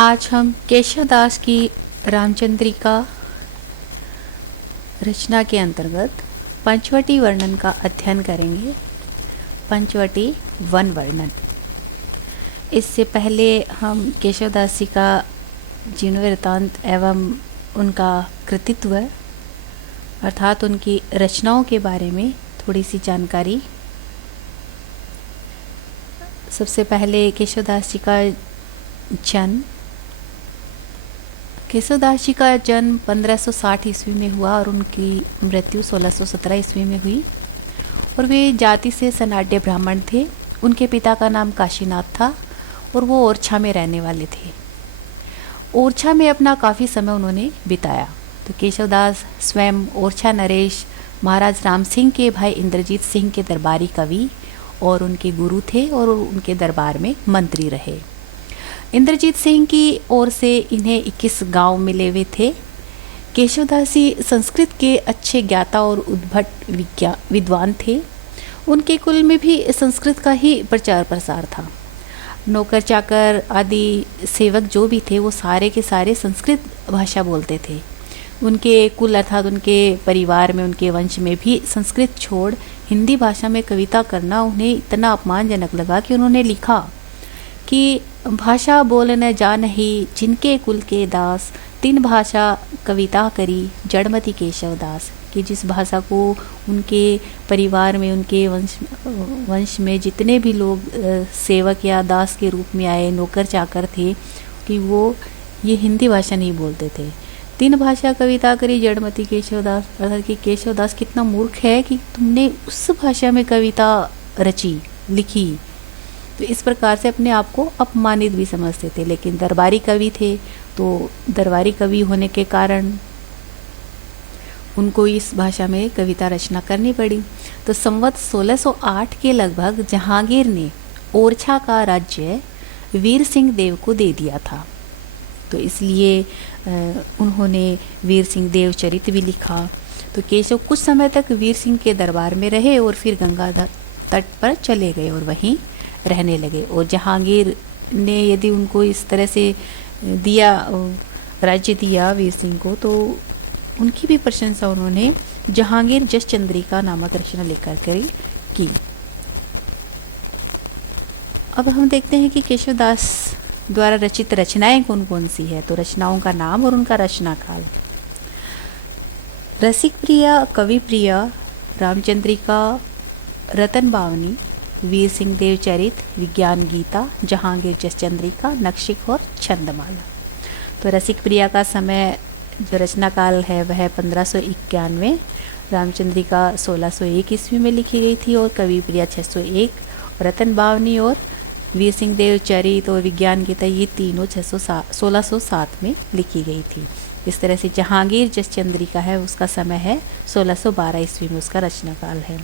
आज हम केशव दास की रामचंद्रिका रचना के अंतर्गत पंचवटी वर्णन का अध्ययन करेंगे। पंचवटी वन वर्णन। इससे पहले हम केशव दास जी का जीवन वृत्तांत एवं उनका कृतित्व अर्थात उनकी रचनाओं के बारे में थोड़ी सी जानकारी। सबसे पहले केशव दास जी का जन्म। केशव दास जी का जन्म 1560 ईस्वी में हुआ और उनकी मृत्यु 1617 ईस्वी में हुई और वे जाति से सनाड्य ब्राह्मण थे। उनके पिता का नाम काशीनाथ था और वो ओरछा में रहने वाले थे। ओरछा में अपना काफ़ी समय उन्होंने बिताया। तो केशव दास स्वयं ओरछा नरेश महाराज राम सिंह के भाई इंद्रजीत सिंह के दरबारी कवि और उनके गुरु थे और उनके दरबार में मंत्री रहे। इंद्रजीत सिंह की ओर से इन्हें 21 गांव मिले हुए थे। केशवदास जी संस्कृत के अच्छे ज्ञाता और उद्भट विद्वान थे। उनके कुल में भी संस्कृत का ही प्रचार प्रसार था। नौकर चाकर आदि सेवक जो भी थे वो सारे के सारे संस्कृत भाषा बोलते थे। उनके कुल अर्थात उनके परिवार में उनके वंश में भी संस्कृत छोड़ हिंदी भाषा में कविता करना उन्हें इतना अपमानजनक लगा कि उन्होंने लिखा कि भाषा बोलन जानहि जिनके कुल के दास, तीन भाषा कविता करी जड़मति केशव दास। कि जिस भाषा को उनके परिवार में उनके वंश में जितने भी लोग सेवक या दास के रूप में आए, नौकर चाकर थे, कि वो ये हिंदी भाषा नहीं बोलते थे। तीन भाषा कविता करी जड़मति केशव दास, अर्थात कि केशव दास कितना मूर्ख है कि तुमने उस भाषा में कविता रची लिखी। तो इस प्रकार से अपने आप को अपमानित भी समझते थे। लेकिन दरबारी कवि थे, तो दरबारी कवि होने के कारण उनको इस भाषा में कविता रचना करनी पड़ी। तो संवत 1608 के लगभग जहांगीर ने ओरछा का राज्य वीर सिंह देव को दे दिया था। तो इसलिए उन्होंने वीर सिंह देव चरित भी लिखा। तो केशव कुछ समय तक वीर सिंह के दरबार में रहे और फिर गंगा तट पर चले गए और वहीं रहने लगे। और जहांगीर ने यदि उनको इस तरह से दिया, राज्य दिया वीर सिंह को, तो उनकी भी प्रशंसा उन्होंने जहांगीर जस चंद्रिका नामक रचना लेकर की। अब हम देखते हैं कि केशव दास द्वारा रचित रचनाएं कौन कौन सी है। तो रचनाओं का नाम और उनका रचना काल। रसिक प्रिया, कवि प्रिया, रामचंद्रिका, रतन बावनी, वीर सिंह देव चरित, विज्ञान गीता, जहांगीर जस चंद्रिका, नक्शिक और छंदमाला। तो रसिक प्रिया का समय जो रचना काल है वह 1591, रामचंद्रिका 1601 ईस्वी में लिखी गई थी और कवि प्रिया 601, रतन बावनी और वीर सिंह देव चरित और विज्ञान गीता ये तीनों 1607 में लिखी गई थी। इस तरह से जहांगीर जस चंद्रिका है उसका समय है 1612 ईस्वी में उसका रचना काल है।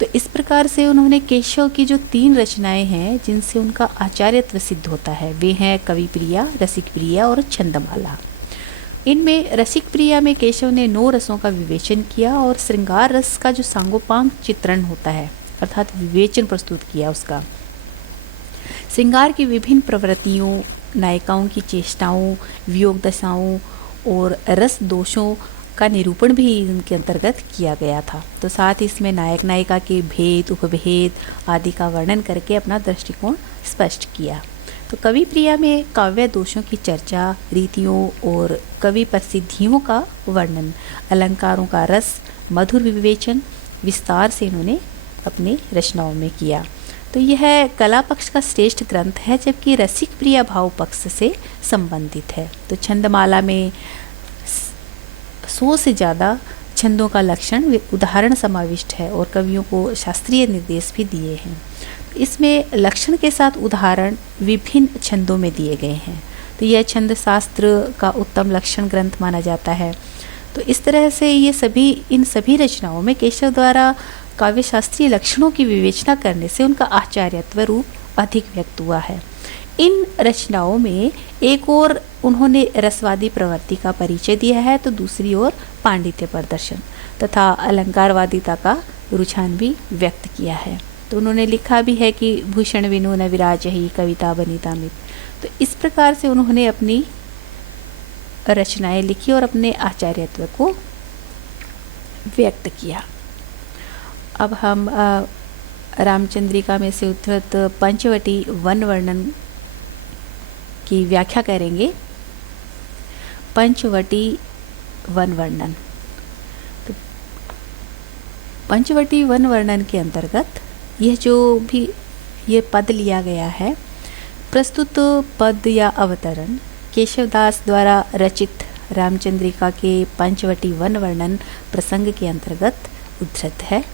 तो इस प्रकार से उन्होंने केशव की जो तीन रचनाएं हैं जिनसे उनका आचार्यत्व सिद्ध होता है वे हैं कवि प्रिया, रसिक प्रिया और छंदमाला। इनमें रसिक प्रिया में केशव ने 9 रसों का विवेचन किया और श्रृंगार रस का जो सांगोपांग चित्रण होता है अर्थात विवेचन प्रस्तुत किया उसका। श्रृंगार की विभिन्न प्रवृत्तियों, नायिकाओं की चेष्टाओं, वियोग दशाओं और रस दोषों का निरूपण भी इनके अंतर्गत किया गया था। तो साथ ही इसमें नायक नायिका के भेद, उपभेद आदि का वर्णन करके अपना दृष्टिकोण स्पष्ट किया। तो कवि प्रिया में काव्य दोषों की चर्चा, रीतियों और कवि प्रसिद्धियों का वर्णन, अलंकारों का रस, मधुर विवेचन विस्तार से इन्होंने अपनी रचनाओं में किया। तो यह कला पक्ष का श्रेष्ठ ग्रंथ है, जबकि रसिक प्रिया भाव पक्ष से संबंधित है। तो छंदमाला में 100 से ज़्यादा छंदों का लक्षण उदाहरण समाविष्ट है और कवियों को शास्त्रीय निर्देश भी दिए हैं। इसमें लक्षण के साथ उदाहरण विभिन्न छंदों में दिए गए हैं। तो यह छंद शास्त्र का उत्तम लक्षण ग्रंथ माना जाता है। तो इस तरह से इन सभी रचनाओं में केशव द्वारा काव्य शास्त्रीय लक्षणों की विवेचना करने से उनका आचार्यत्व रूप अधिक व्यक्त हुआ है। इन रचनाओं में एक और उन्होंने रसवादी प्रवृत्ति का परिचय दिया है, तो दूसरी ओर पांडित्य प्रदर्शन तथा अलंकारवादिता का रुझान भी व्यक्त किया है। तो उन्होंने लिखा भी है कि भूषण विनु न विराज ही कविता बनीता मित। तो इस प्रकार से उन्होंने अपनी रचनाएं लिखी और अपने आचार्यत्व को व्यक्त किया। अब हम रामचंद्रिका में से उद्धृत पंचवटी वन वर्णन की व्याख्या करेंगे। पंचवटी वन वर्णन, तो पंचवटी वन वर्णन के अंतर्गत यह जो भी ये पद लिया गया है, प्रस्तुत पद या अवतरण केशवदास द्वारा रचित रामचंद्रिका के पंचवटी वन वर्णन प्रसंग के अंतर्गत उद्धृत है।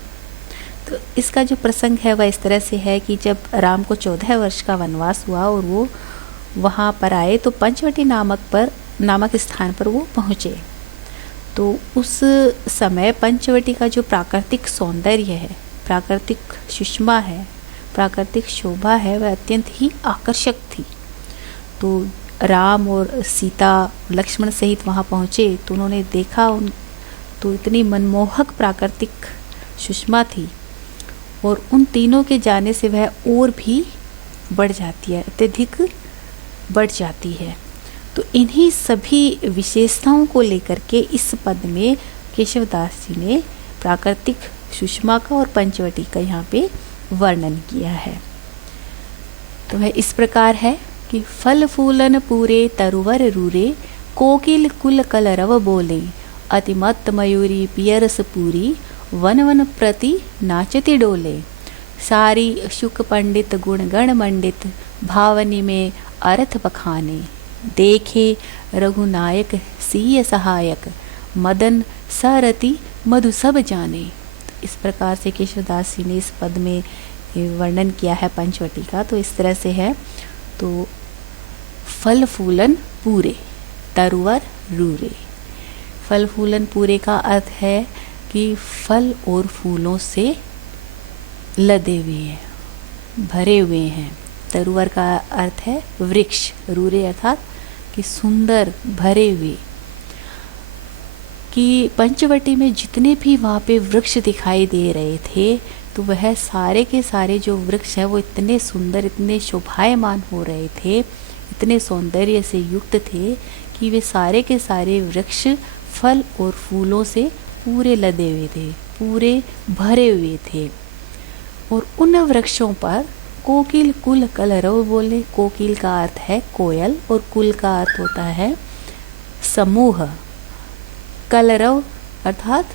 तो इसका जो प्रसंग है वह इस तरह से है कि जब राम को 14 वर्ष का वनवास हुआ और वो वहाँ पर आए तो पंचवटी नामक स्थान पर वो पहुँचे। तो उस समय पंचवटी का जो प्राकृतिक सौंदर्य है, प्राकृतिक सुषमा है, प्राकृतिक शोभा है, वह अत्यंत ही आकर्षक थी। तो राम और सीता लक्ष्मण सहित वहाँ पहुँचे तो उन्होंने देखा तो इतनी मनमोहक प्राकृतिक सुषमा थी और उन तीनों के जाने से वह और भी बढ़ जाती है, अत्यधिक बढ़ जाती है। तो इन्हीं सभी विशेषताओं को लेकर के इस पद में केशवदास जी ने प्राकृतिक सुषमा का और पंचवटी का यहाँ पे वर्णन किया है। तो वह इस प्रकार है कि फल फूलन पूरे तरुवर रूरे, कोकिल कुल कलरव बोले, अतिमत्त मयूरी पियरस पूरी, वन वन प्रति नाचती डोले, सारी शुक पंडित गुण गण मंडित, भावनी में अर्थ बखाने, देखे रघुनायक सिय सहायक, मदन सरति मधु सब जाने। इस प्रकार से केशवदास जी ने इस पद में वर्णन किया है पंचवटी का। तो इस तरह से है, तो फल फूलन पूरे तरुवर रूरे। फल फूलन पूरे का अर्थ है कि फल और फूलों से लदे हुए हैं, भरे हुए हैं। तरुवर का अर्थ है वृक्ष, रूरे अर्थात कि सुंदर भरे हुए। कि पंचवटी में जितने भी वहाँ पे वृक्ष दिखाई दे रहे थे तो वह सारे के सारे जो वृक्ष हैं वो इतने सुंदर, इतने शोभायमान हो रहे थे, इतने सौंदर्य से युक्त थे कि वे सारे के सारे वृक्ष फल और फूलों से पूरे लदे हुए थे, पूरे भरे हुए थे। और उन वृक्षों पर कोकिल कुल कलरव बोले। कोकिल का अर्थ है कोयल और कुल का अर्थ होता है समूह। कलरव अर्थात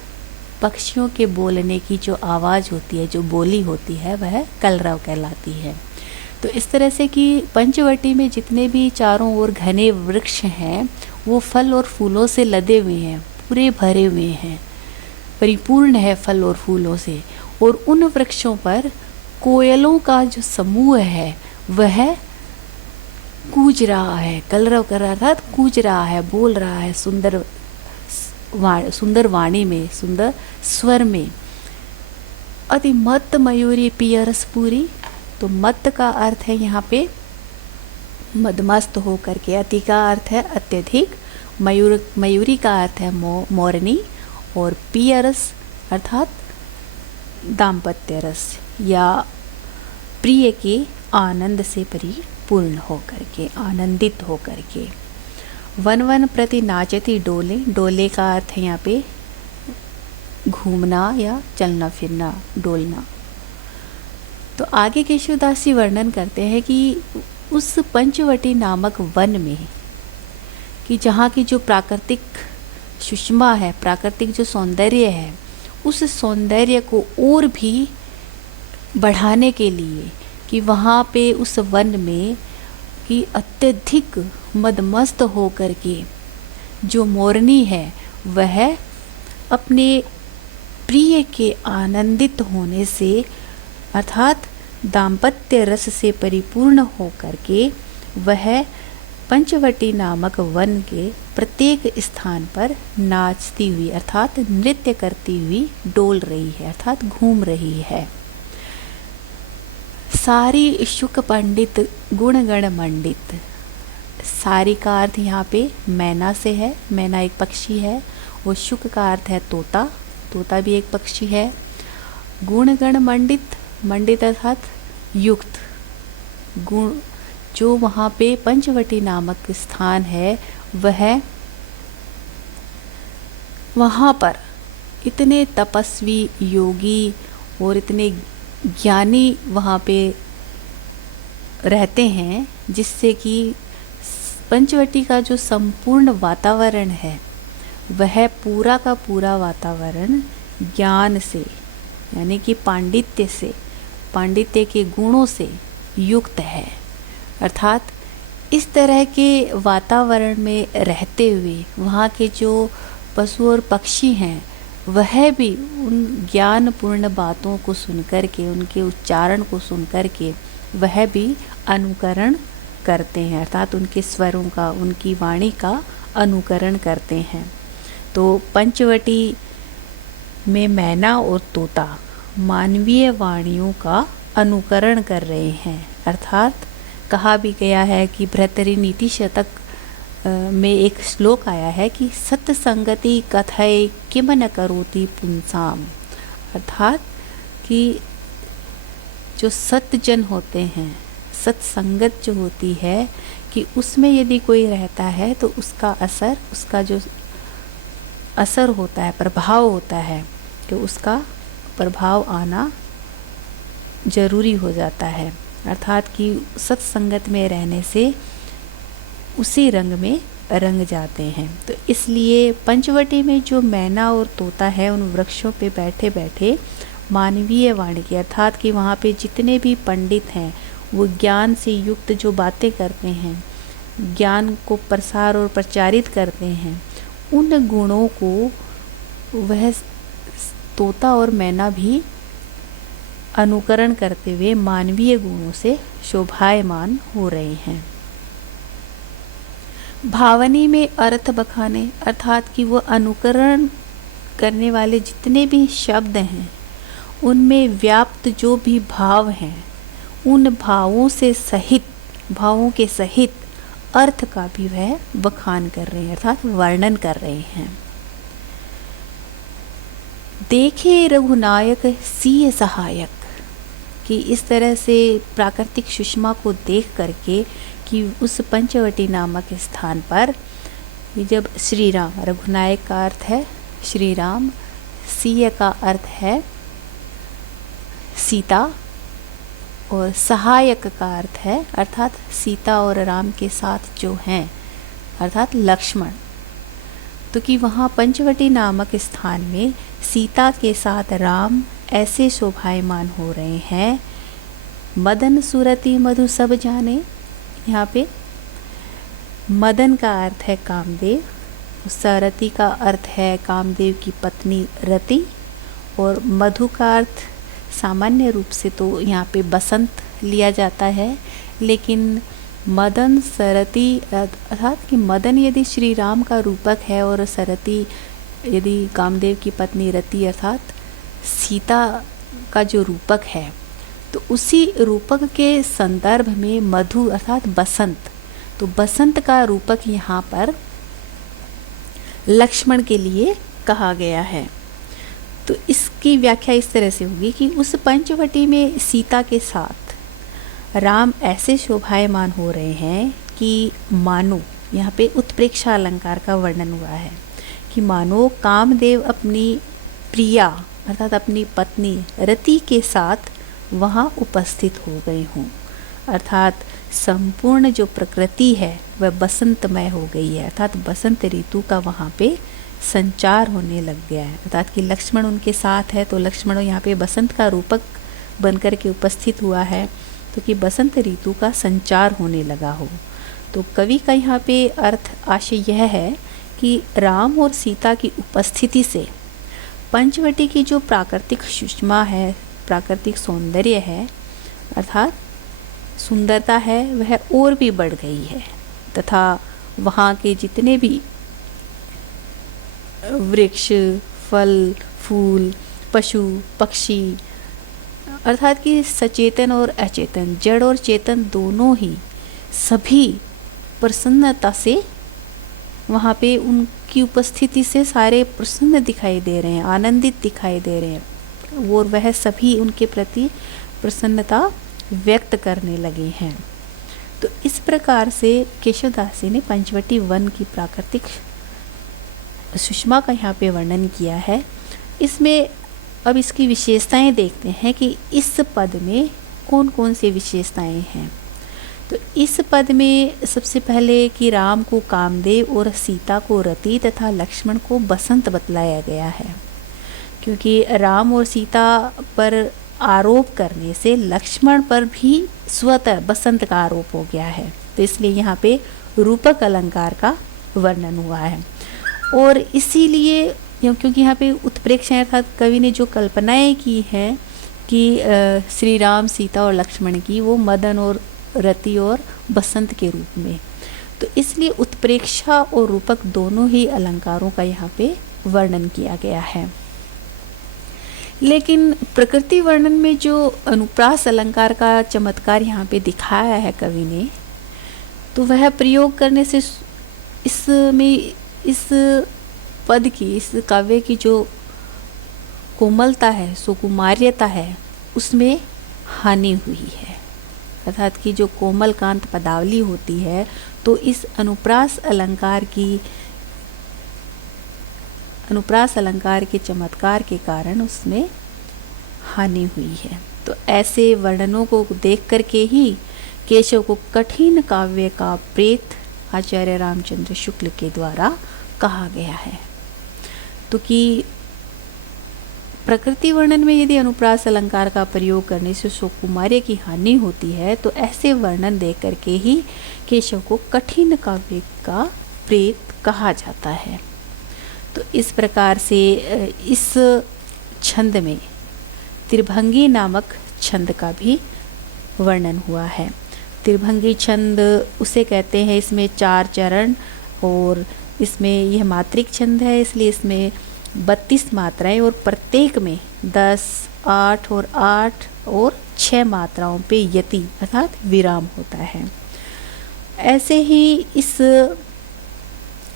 पक्षियों के बोलने की जो आवाज़ होती है, जो बोली होती है, वह कलरव कहलाती है। तो इस तरह से कि पंचवटी में जितने भी चारों ओर घने वृक्ष हैं वो फल और फूलों से लदे हुए हैं, पूरे भरे हुए हैं, परिपूर्ण है फल और फूलों से। और उन वृक्षों पर कोयलों का जो समूह है वह कूज रहा है, कलरव कर रहा अर्थात कूज रहा है, बोल रहा है सुंदर वाणी में, सुंदर स्वर में। अति मत्त मयूरी पियरस पूरी। तो मत्त का अर्थ है यहाँ पे मदमस्त हो करके, अति का अर्थ है अत्यधिक, मयूरी का अर्थ है मोरनी, और पियरस अर्थात दाम्पत्य रस या प्रिय के आनंद से परिपूर्ण हो करके, आनंदित हो करके। वन वन प्रति नाचती डोले। डोले का अर्थ है यहाँ पे घूमना या चलना फिरना, डोलना। तो आगे केशवदास जी वर्णन करते हैं कि उस पंचवटी नामक वन में कि जहाँ की जो प्राकृतिक सुषमा है, प्राकृतिक जो सौंदर्य है, उस सौंदर्य को और भी बढ़ाने के लिए कि वहाँ पे उस वन में कि अत्यधिक मदमस्त हो करके जो मोरनी है वह अपने प्रिय के आनंदित होने से अर्थात दाम्पत्य रस से परिपूर्ण हो करके वह पंचवटी नामक वन के प्रत्येक स्थान पर नाचती हुई अर्थात नृत्य करती हुई डोल रही है, अर्थात घूम रही है। सारी शुक पंडित गुण गण मंडित। सारी का अर्थ यहाँ पे मैना से है, मैना एक पक्षी है, और शुक का अर्थ है तोता, तोता भी एक पक्षी है। गुण गण मंडित, मंडित अर्थात युक्त, गुण जो वहाँ पे पंचवटी नामक स्थान है, वहाँ पर इतने तपस्वी योगी और इतने ज्ञानी वहाँ पे रहते हैं, जिससे कि पंचवटी का जो संपूर्ण वातावरण है वह पूरा का पूरा वातावरण ज्ञान से, यानी कि पांडित्य के गुणों से युक्त है। अर्थात इस तरह के वातावरण में रहते हुए वहाँ के जो पशु और पक्षी हैं वह भी उन ज्ञानपूर्ण बातों को सुनकर के, उनके उच्चारण को सुनकर के वह भी अनुकरण करते हैं, अर्थात उनके स्वरों का, उनकी वाणी का अनुकरण करते हैं। तो पंचवटी में मैना और तोता मानवीय वाणियों का अनुकरण कर रहे हैं। अर्थात कहा भी गया है कि भर्तृहरि नीति शतक में एक श्लोक आया है कि सत्संगति कथय किम न करोति पुंसाम। अर्थात कि जो सत्जन होते हैं, सत्संगत जो होती है, कि उसमें यदि कोई रहता है तो उसका जो असर होता है, प्रभाव होता है, कि उसका प्रभाव आना जरूरी हो जाता है। अर्थात कि सत्संगत में रहने से उसी रंग में रंग जाते हैं। तो इसलिए पंचवटी में जो मैना और तोता है, उन वृक्षों पे बैठे बैठे मानवीय वाणी की, अर्थात कि वहाँ पे जितने भी पंडित हैं वो ज्ञान से युक्त जो बातें करते हैं, ज्ञान को प्रसार और प्रचारित करते हैं, उन गुणों को वह तोता और मैना भी अनुकरण करते हुए मानवीय गुणों से शोभायमान हो रहे हैं। भावनी में अर्थ बखाने, अर्थात कि वो अनुकरण करने वाले जितने भी शब्द हैं उनमें व्याप्त जो भी भाव हैं, उन भावों के सहित अर्थ का भी वह बखान कर रहे हैं, अर्थात वर्णन कर रहे हैं। देखे रघुनायक सिय सहायक, कि इस तरह से प्राकृतिक सुषमा को देख करके कि उस पंचवटी नामक स्थान पर जब श्री राम, रघुनायक का अर्थ है श्री राम, सिय का अर्थ है सीता, और सहायक का अर्थ है अर्थात सीता और राम के साथ जो हैं अर्थात लक्ष्मण। तो कि वहाँ पंचवटी नामक स्थान में सीता के साथ राम ऐसे शोभायमान हो रहे हैं। मदन सुरति मधु सब जाने, यहाँ पे मदन का अर्थ है कामदेव, सरति का अर्थ है कामदेव की पत्नी रति, और मधु का अर्थ सामान्य रूप से तो यहाँ पे बसंत लिया जाता है, लेकिन मदन सरति अर्थात कि मदन यदि श्री राम का रूपक है और सरति यदि कामदेव की पत्नी रति अर्थात सीता का जो रूपक है, तो उसी रूपक के संदर्भ में मधु अर्थात बसंत, तो बसंत का रूपक यहाँ पर लक्ष्मण के लिए कहा गया है। तो इसकी व्याख्या इस तरह से होगी कि उस पंचवटी में सीता के साथ राम ऐसे शोभायमान हो रहे हैं कि मानो, यहाँ पे उत्प्रेक्षा अलंकार का वर्णन हुआ है कि मानो कामदेव अपनी प्रिया अर्थात अपनी पत्नी रति के साथ वहाँ उपस्थित हो गए हों, अर्थात संपूर्ण जो प्रकृति है वह बसंतमय हो गई है, अर्थात बसंत ऋतु का वहाँ पे संचार होने लग गया है। अर्थात कि लक्ष्मण उनके साथ है तो लक्ष्मण यहाँ पे बसंत का रूपक बनकर के उपस्थित हुआ है, तो कि बसंत ऋतु का संचार होने लगा हो। तो कवि का यहाँ पे अर्थ आशय यह है कि राम और सीता की उपस्थिति से पंचवटी की जो प्राकृतिक सुषमा है, प्राकृतिक सौंदर्य है अर्थात सुंदरता है, वह और भी बढ़ गई है, तथा वहाँ के जितने भी वृक्ष, फल, फूल, पशु, पक्षी अर्थात कि सचेतन और अचेतन, जड़ और चेतन दोनों ही सभी प्रसन्नता से वहाँ पे उनकी उपस्थिति से सारे प्रसन्न दिखाई दे रहे हैं, आनंदित दिखाई दे रहे हैं, और वह सभी उनके प्रति प्रसन्नता व्यक्त करने लगे हैं। तो इस प्रकार से केशवदास जी ने पंचवटी वन की प्राकृतिक सुषमा का यहाँ पे वर्णन किया है। इसमें अब इसकी विशेषताएं देखते हैं कि इस पद में कौन कौन सी विशेषताएं हैं। तो इस पद में सबसे पहले कि राम को कामदेव और सीता को रति तथा लक्ष्मण को बसंत बतलाया गया है, क्योंकि राम और सीता पर आरोप करने से लक्ष्मण पर भी स्वतः बसंत का आरोप हो गया है। तो इसलिए यहाँ पे रूपक अलंकार का वर्णन हुआ है। और इसीलिए क्योंकि यहाँ पे उत्प्रेक्षण अर्थात कवि ने जो कल्पनाएं की हैं कि श्री राम सीता और लक्ष्मण की, वो मदन और रति और बसंत के रूप में, तो इसलिए उत्प्रेक्षा और रूपक दोनों ही अलंकारों का यहाँ पे वर्णन किया गया है। लेकिन प्रकृति वर्णन में जो अनुप्रास अलंकार का चमत्कार यहाँ पे दिखाया है कवि ने, तो वह प्रयोग करने से इसमें इस पद की, इस काव्य की जो कोमलता है, सुकुमार्यता है, उसमें हानि हुई है। अर्थात कि जो कोमल कांत पदावली होती है, तो इस अनुप्रास अलंकार के चमत्कार के कारण उसमें हानि हुई है। तो ऐसे वर्णनों को देख करके ही केशव को कठिन काव्य का प्रेत आचार्य रामचंद्र शुक्ल के द्वारा कहा गया है। तो कि प्रकृति वर्णन में यदि अनुप्रास अलंकार का प्रयोग करने से सुकुमार्य की हानि होती है, तो ऐसे वर्णन देख करके ही केशव को कठिन काव्य का प्रेत कहा जाता है। तो इस प्रकार से इस छंद में त्रिभंगी नामक छंद का भी वर्णन हुआ है। त्रिभंगी छंद उसे कहते हैं, इसमें 4 चरण और इसमें यह मात्रिक छंद है, इसलिए इसमें 32 मात्राएं और प्रत्येक में 10, 8 और 8 और 6 मात्राओं पे यति अर्थात विराम होता है। ऐसे ही इस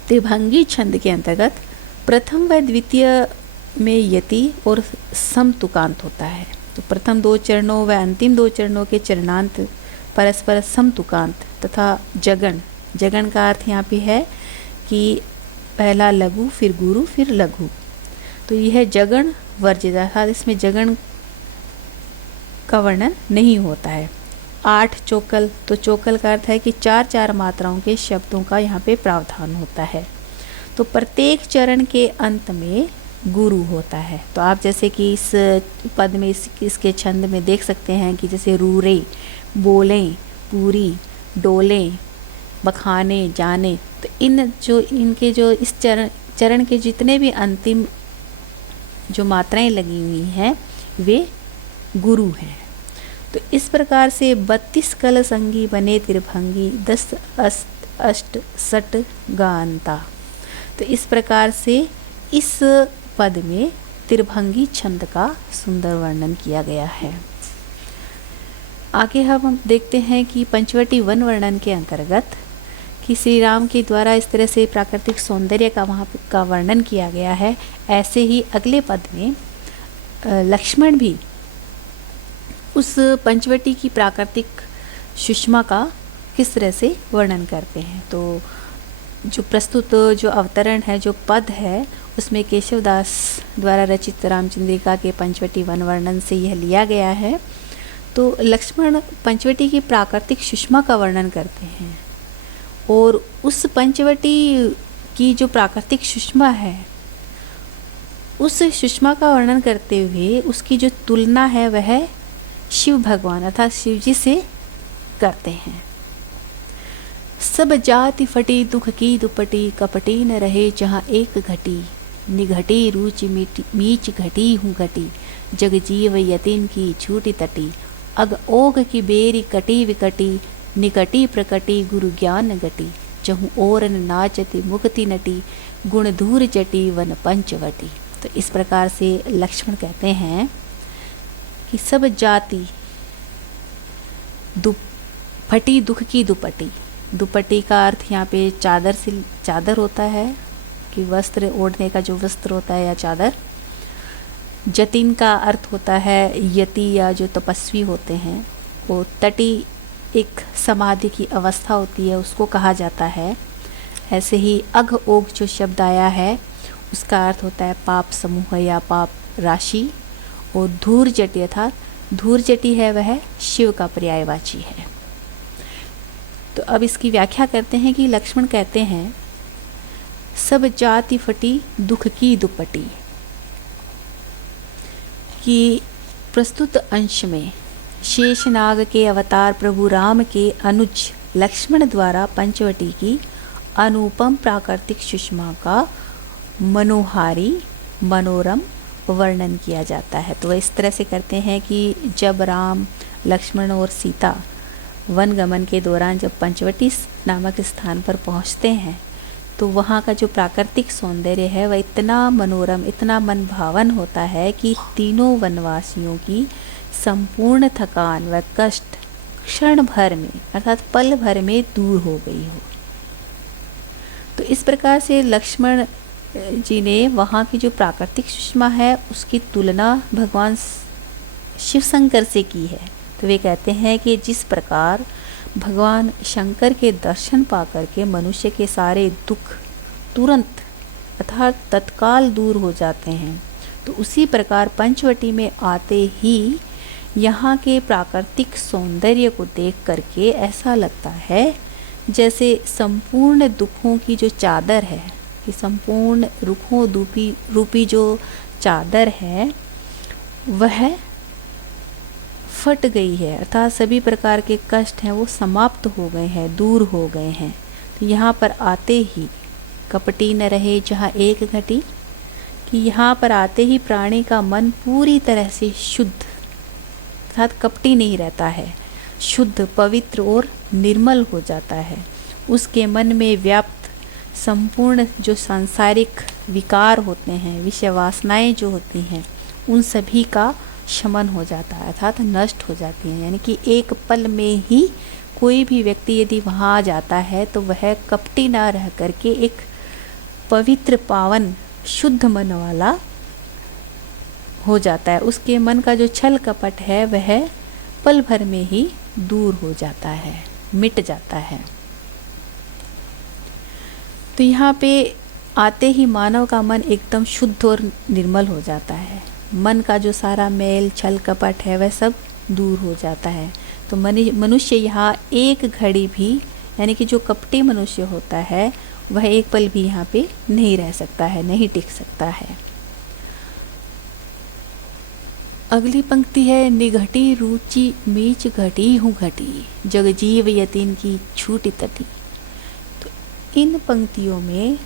त्रिभंगी छंद के अंतर्गत प्रथम व द्वितीय में यति और समतुकांत होता है। तो प्रथम 2 चरणों व अंतिम 2 चरणों के चरणांत परस्पर समतुकांत तथा जगन का अर्थ यहाँ पे है कि पहला लघु, फिर गुरु, फिर लघु। तो यह जगन वर्जित अर्थात इसमें जगन का वर्णन नहीं होता है। 8 चोकल, तो चोकल का अर्थ है कि 4-4 मात्राओं के शब्दों का यहाँ पे प्रावधान होता है। तो प्रत्येक चरण के अंत में गुरु होता है। तो आप जैसे कि इस पद में इसके छंद में देख सकते हैं कि जैसे रूरे, बोलें, पूरी, डोलें, बखाने, जाने, तो इनके जो इस चरण के जितने भी अंतिम जो मात्राएं लगी हुई हैं वे गुरु हैं। तो इस प्रकार से 32 कल संगी बने त्रिभंगी 10 अष्ट सट गानता। तो इस प्रकार से इस पद में त्रिभंगी छंद का सुंदर वर्णन किया गया है। आगे हम देखते हैं कि पंचवटी वन वर्णन के अंतर्गत कि श्री राम के द्वारा इस तरह से प्राकृतिक सौंदर्य का वहाँ का वर्णन किया गया है। ऐसे ही अगले पद में लक्ष्मण भी उस पंचवटी की प्राकृतिक सुषमा का किस तरह से वर्णन करते हैं। तो जो प्रस्तुत जो अवतरण है, जो पद है, उसमें केशवदास द्वारा रचित रामचंद्रिका के पंचवटी वन वर्णन से यह लिया गया है। तो लक्ष्मण पंचवटी की प्राकृतिक सुषमा का वर्णन करते हैं और उस पंचवटी की जो प्राकृतिक सुषमा है, उस सुषमा का वर्णन करते हुए उसकी जो तुलना है वह शिव भगवान अर्थात शिव जी से करते हैं। सब जाति फटी दुख की दुपटी, कपटी न रहे जहाँ एक घटी, निघटी रुचि मीच घटी हूँ घटी, जग जीव यतिन की छूटी तटी, अग ओघ की बेरी कटी विकटी, निकटी प्रकटी गुरु ज्ञान गटी, जहु ओरन नाचति मुक्ति नटी, गुण धूर जटी वन पंचवटी। तो इस प्रकार से लक्ष्मण कहते हैं कि सब जाति फटी दुख की दुपटी। दुपट्टी का अर्थ यहाँ पे चादर होता है कि वस्त्र ओढ़ने का जो वस्त्र होता है या चादर। जतिन का अर्थ होता है यति या जो तपस्वी होते हैं। और तटी एक समाधि की अवस्था होती है उसको कहा जाता है। ऐसे ही अघ ओघ जो शब्द आया है उसका अर्थ होता है पाप समूह या पाप राशि, और धूर जटी अर्थात धूर जटी है वह शिव का पर्यायवाची है। तो अब इसकी व्याख्या करते हैं कि लक्ष्मण कहते हैं सब जाति फटी दुख की दुपटी, कि प्रस्तुत अंश में शेषनाग के अवतार प्रभु राम के अनुज लक्ष्मण द्वारा पंचवटी की अनुपम प्राकृतिक सुषमा का मनोहारी मनोरम वर्णन किया जाता है। तो वह इस तरह से करते हैं कि जब राम लक्ष्मण और सीता वन गमन के दौरान जब पंचवटी नामक स्थान पर पहुंचते हैं तो वहाँ का जो प्राकृतिक सौंदर्य है वह इतना मनोरम इतना मन भावन होता है कि तीनों वनवासियों की संपूर्ण थकान व कष्ट क्षण भर में अर्थात पल भर में दूर हो गई हो। तो इस प्रकार से लक्ष्मण जी ने वहाँ की जो प्राकृतिक सुषमा है उसकी तुलना भगवान शिव शंकर से की है। तो वे कहते हैं कि जिस प्रकार भगवान शंकर के दर्शन पाकर के मनुष्य के सारे दुख तुरंत अर्थात तत्काल दूर हो जाते हैं, तो उसी प्रकार पंचवटी में आते ही यहाँ के प्राकृतिक सौंदर्य को देख करके ऐसा लगता है जैसे संपूर्ण दुखों की जो चादर है, कि संपूर्ण रुखों रूपी जो चादर है वह फट गई है, अर्थात सभी प्रकार के कष्ट हैं वो समाप्त हो गए हैं, दूर हो गए हैं। तो यहाँ पर आते ही कपटी न रहे जहाँ एक घटी, कि यहाँ पर आते ही प्राणी का मन पूरी तरह से शुद्ध अर्थात कपटी नहीं रहता है, शुद्ध पवित्र और निर्मल हो जाता है। उसके मन में व्याप्त संपूर्ण जो सांसारिक विकार होते हैं, विषय वासनाएं जो होती हैं, उन सभी का शमन हो जाता है अर्थात नष्ट हो जाती हैं। यानी कि एक पल में ही कोई भी व्यक्ति यदि वहाँ आ जाता है तो वह कपटी ना रह करके एक पवित्र पावन शुद्ध मन वाला हो जाता है। उसके मन का जो छल कपट है वह पल भर में ही दूर हो जाता है, मिट जाता है। तो यहाँ पे आते ही मानव का मन एकदम शुद्ध और निर्मल हो जाता है। मन का जो सारा मैल छल कपट है वह सब दूर हो जाता है। तो मनुष्य यहाँ एक घड़ी भी यानी कि जो कपटी मनुष्य होता है वह एक पल भी यहाँ पे नहीं रह सकता है, नहीं टिक सकता है। अगली पंक्ति है निघटी रुचि मीच घटी हूँ घटी जगजीव यतीन की छूटी तटी। तो इन पंक्तियों में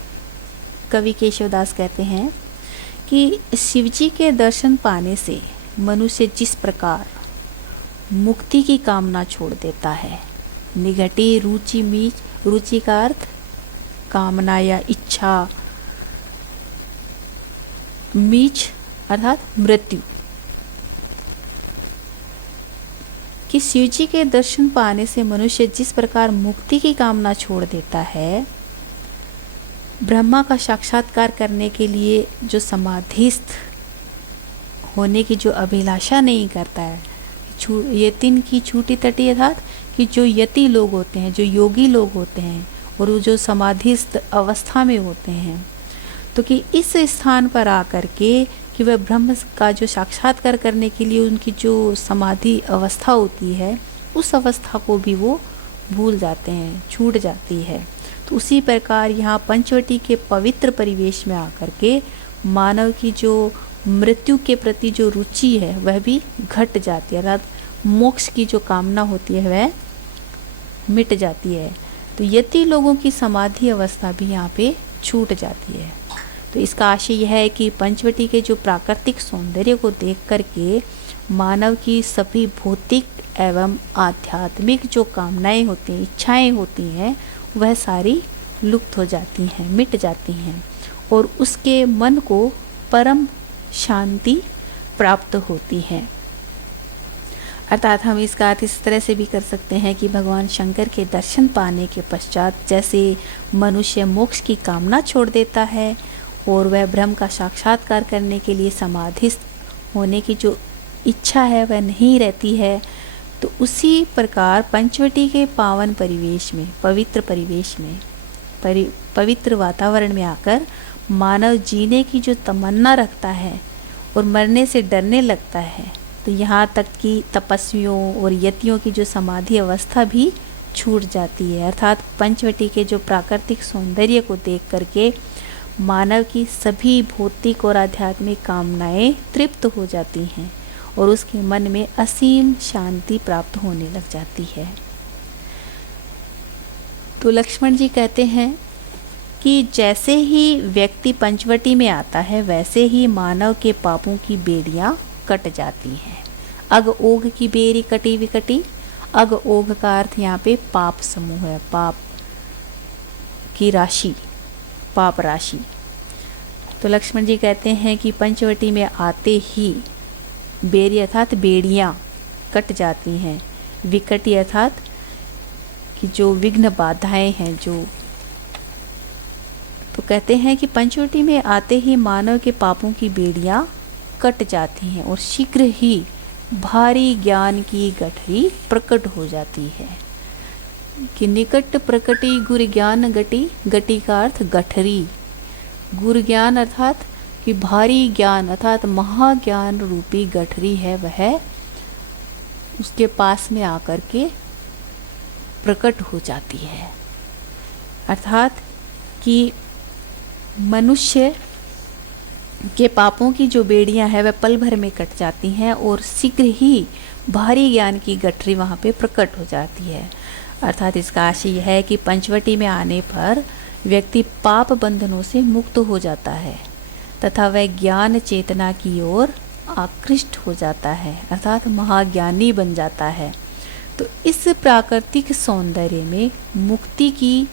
कवि केशवदास कहते हैं कि शिवजी के दर्शन पाने से मनुष्य जिस प्रकार मुक्ति की कामना छोड़ देता है। निघटी रुचि मीच, रुचि का अर्थ कामना या इच्छा, मीच अर्थात मृत्यु, कि शिवजी के दर्शन पाने से मनुष्य जिस प्रकार मुक्ति की कामना छोड़ देता है, ब्रह्मा का साक्षात्कार करने के लिए जो समाधिस्थ होने की जो अभिलाषा नहीं करता है, यतिन की छूटी तटी अर्थात कि जो यति लोग होते हैं, जो योगी लोग होते हैं और वो जो समाधिस्थ अवस्था में होते हैं, तो कि इस स्थान पर आकर के कि वह ब्रह्म का जो साक्षात्कार करने के लिए उनकी जो समाधि अवस्था होती है उस अवस्था को भी वो भूल जाते हैं, छूट जाती है। तो उसी प्रकार यहाँ पंचवटी के पवित्र परिवेश में आकर के मानव की जो मृत्यु के प्रति जो रुचि है वह भी घट जाती है, अर्थात मोक्ष की जो कामना होती है वह मिट जाती है। तो यति लोगों की समाधि अवस्था भी यहाँ पे छूट जाती है। तो इसका आशय यह है कि पंचवटी के जो प्राकृतिक सौंदर्य को देख करके मानव की सभी भौतिक एवं आध्यात्मिक जो कामनाएं होती हैं, इच्छाएं होती हैं, वह सारी लुप्त हो जाती हैं, मिट जाती हैं और उसके मन को परम शांति प्राप्त होती है। अर्थात हम इसका अर्थ इस तरह से भी कर सकते हैं कि भगवान शंकर के दर्शन पाने के पश्चात जैसे मनुष्य मोक्ष की कामना छोड़ देता है और वह ब्रह्म का साक्षात्कार करने के लिए समाधिस्थ होने की जो इच्छा है वह नहीं रहती है, तो उसी प्रकार पंचवटी के पावन परिवेश में, पवित्र परिवेश में, पवित्र वातावरण में आकर मानव जीने की जो तमन्ना रखता है और मरने से डरने लगता है, तो यहाँ तक कि तपस्वियों और यतियों की जो समाधि अवस्था भी छूट जाती है। अर्थात पंचवटी के जो प्राकृतिक सौंदर्य को देख करके मानव की सभी भौतिक और आध्यात्मिक कामनाएं तृप्त हो जाती हैं और उसके मन में असीम शांति प्राप्त होने लग जाती है। तो लक्ष्मण जी कहते हैं कि जैसे ही व्यक्ति पंचवटी में आता है वैसे ही मानव के पापों की बेड़ियां कट जाती हैं। अग ओघ की बेरी कटी विकटी। अग ओघ का अर्थ यहाँ पे पाप समूह है, पाप की राशि, पाप राशि। तो लक्ष्मण जी कहते हैं कि पंचवटी में आते ही बेरी अर्थात बेड़ियां कट जाती हैं। विकटी अर्थात कि जो विघ्न बाधाएं हैं, जो तो कहते हैं कि पंचवटी में आते ही मानव के पापों की बेड़ियां कट जाती हैं और शीघ्र ही भारी ज्ञान की गठरी प्रकट हो जाती है। कि निकट प्रकटी गुर ज्ञान गटी। गटी का अर्थ गठरी। गुर ज्ञान अर्थात कि भारी ज्ञान अर्थात महाज्ञान रूपी गठरी है, वह उसके पास में आकर के प्रकट हो जाती है। अर्थात कि मनुष्य के पापों की जो बेड़ियां हैं वह पल भर में कट जाती हैं और शीघ्र ही भारी ज्ञान की गठरी वहाँ पे प्रकट हो जाती है। अर्थात इसका आशय यह है कि पंचवटी में आने पर व्यक्ति पाप बंधनों से मुक्त हो जाता है तथा वह ज्ञान चेतना की ओर आकृष्ट हो जाता है, अर्थात महाज्ञानी बन जाता है। तो इस प्राकृतिक सौंदर्य में मुक्ति की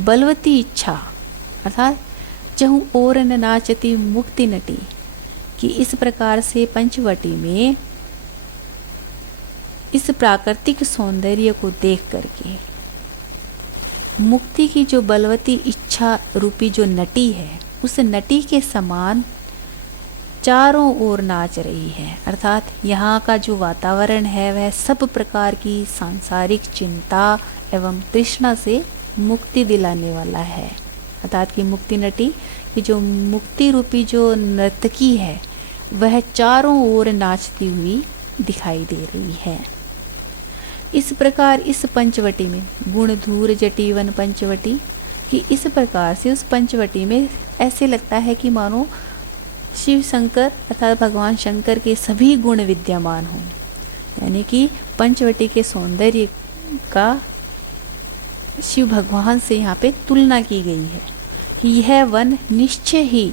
बलवती इच्छा अर्थात जहूँ और न नाचती मुक्ति नटी, कि इस प्रकार से पंचवटी में इस प्राकृतिक सौंदर्य को देख करके मुक्ति की जो बलवती इच्छा रूपी जो नटी है, उस नटी के समान चारों ओर नाच रही है। अर्थात यहाँ का जो वातावरण है वह सब प्रकार की सांसारिक चिंता एवं तृष्णा से मुक्ति दिलाने वाला है। अर्थात कि मुक्ति नटी की जो मुक्ति रूपी जो नर्तकी है वह चारों ओर नाचती हुई दिखाई दे रही है। इस प्रकार इस पंचवटी में गुण धूर जटीवन पंचवटी, कि इस प्रकार से उस पंचवटी में ऐसे लगता है कि मानो शिव शंकर अर्थात भगवान शंकर के सभी गुण विद्यमान हों। यानी कि पंचवटी के सौंदर्य का शिव भगवान से यहाँ पे तुलना की गई है कि यह वन निश्चय ही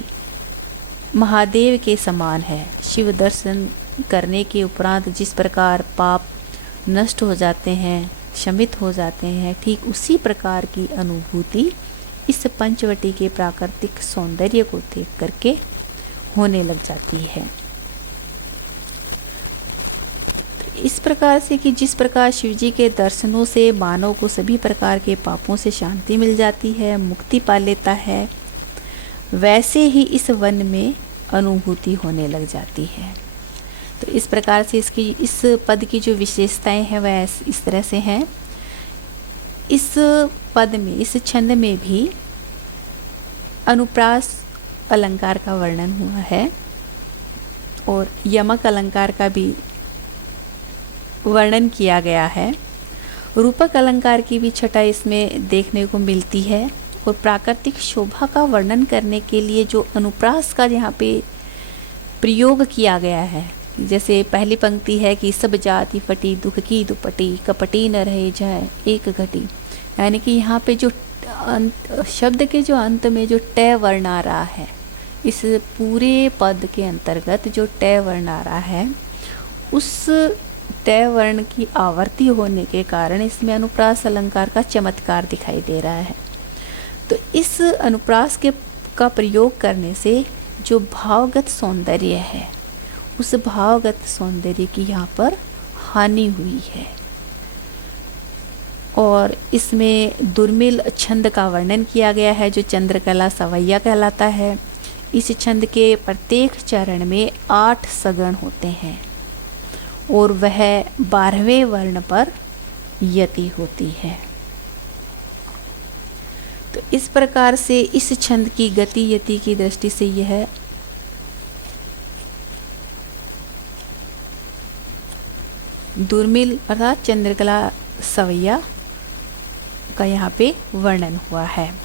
महादेव के समान है। शिव दर्शन करने के उपरांत जिस प्रकार पाप नष्ट हो जाते हैं, शमित हो जाते हैं, ठीक उसी प्रकार की अनुभूति इस पंचवटी के प्राकृतिक सौंदर्य को देख करके होने लग जाती है। तो इस प्रकार से कि जिस प्रकार शिवजी के दर्शनों से मानव को सभी प्रकार के पापों से शांति मिल जाती है, मुक्ति पा लेता है, वैसे ही इस वन में अनुभूति होने लग जाती है। तो इस प्रकार से इस पद की जो विशेषताएं हैं वह इस तरह से हैं। इस पद में, इस छंद में भी अनुप्रास अलंकार का वर्णन हुआ है और यमक अलंकार का भी वर्णन किया गया है। रूपक अलंकार की भी छटा इसमें देखने को मिलती है और प्राकृतिक शोभा का वर्णन करने के लिए जो अनुप्रास का यहाँ पे प्रयोग किया गया है, जैसे पहली पंक्ति है कि सब जाति फटी दुख की दुपटी, कपटी न रहे जाए एक घटी। यानी कि यहाँ पे जो शब्द के जो अंत में जो ट वर्ण आ रहा है, इस पूरे पद के अंतर्गत जो ट वर्ण आ रहा है, उस ट वर्ण की आवर्ती होने के कारण इसमें अनुप्रास अलंकार का चमत्कार दिखाई दे रहा है। तो इस अनुप्रास का प्रयोग करने से जो भावगत सौंदर्य है, उस भावगत सौंदर्य की यहाँ पर हानि हुई है। और इसमें दुर्मिल छंद का वर्णन किया गया है जो चंद्रकला सवैया कहलाता है। इस छंद के प्रत्येक चरण में 8 सगण होते हैं और वह 12वें वर्ण पर यति होती है। तो इस प्रकार से इस छंद की गति यति की दृष्टि से यह दुर्मिल अर्थात चंद्रकला सवैया का यहाँ पे वर्णन हुआ है।